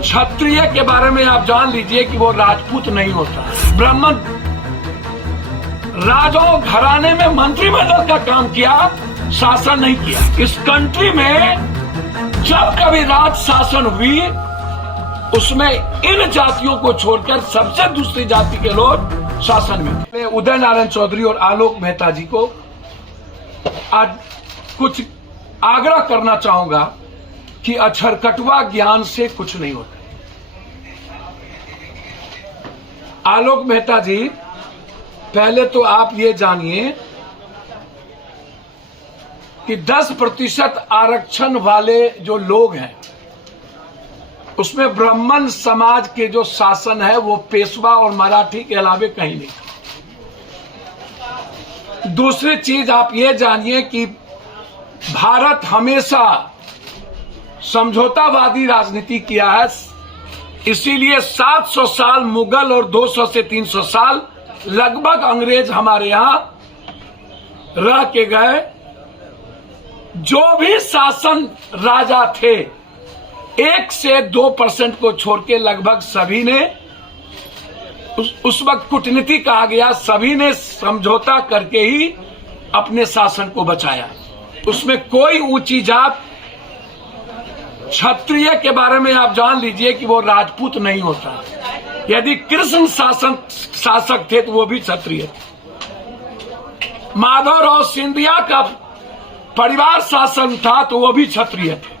क्षत्रिय के बारे में आप जान लीजिए कि वो राजपूत नहीं होता। ब्राह्मण राजाओं घराने में मंत्रिमंडल का काम किया, शासन नहीं किया। इस कंट्री में जब कभी राज शासन हुई उसमें इन जातियों को छोड़कर सबसे दूसरी जाति के लोग शासन में थे। उदय नारायण चौधरी और आलोक मेहता जी को आज कुछ आग्रह करना चाहूंगा कि अक्षरकटवा ज्ञान से कुछ नहीं होता। आलोक मेहता जी, पहले तो आप ये जानिए कि 10% आरक्षण वाले जो लोग हैं उसमें ब्राह्मण समाज के जो शासन है वो पेशवा और मराठी के अलावे कहीं नहीं। दूसरी चीज आप ये जानिए कि भारत हमेशा समझौतावादी राजनीति किया है, इसीलिए 700 साल मुगल और 200 से 300 साल लगभग अंग्रेज हमारे यहां रह के गए। जो भी शासन राजा थे 1 से 2% को छोड़ के लगभग सभी ने उस वक्त कूटनीति कहा गया, सभी ने समझौता करके ही अपने शासन को बचाया। उसमें कोई ऊंची जात, क्षत्रिय के बारे में आप जान लीजिए कि वो राजपूत नहीं होता। यदि कृष्ण शासक थे तो वो भी क्षत्रिय थे। माधवराव सिंधिया का परिवार शासन था तो वो भी क्षत्रिय थे।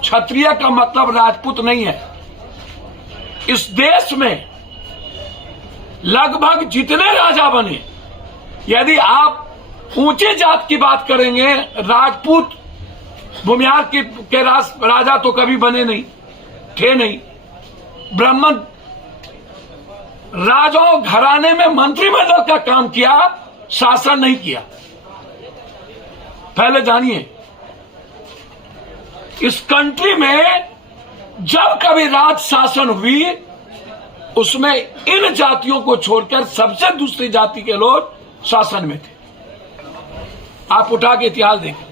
क्षत्रिय का मतलब राजपूत नहीं है। इस देश में लगभग जितने राजा बने, यदि आप ऊंची जात की बात करेंगे, राजपूत भूमिहार के राजा तो कभी बने नहीं, थे नहीं। ब्राह्मण राजाओं घराने में मंत्रिमंडल का काम किया, शासन नहीं किया। पहले जानिए, इस कंट्री में जब कभी राज शासन हुई उसमें इन जातियों को छोड़कर सबसे दूसरी जाति के लोग शासन में थे। आप उठा के इतिहास देखें।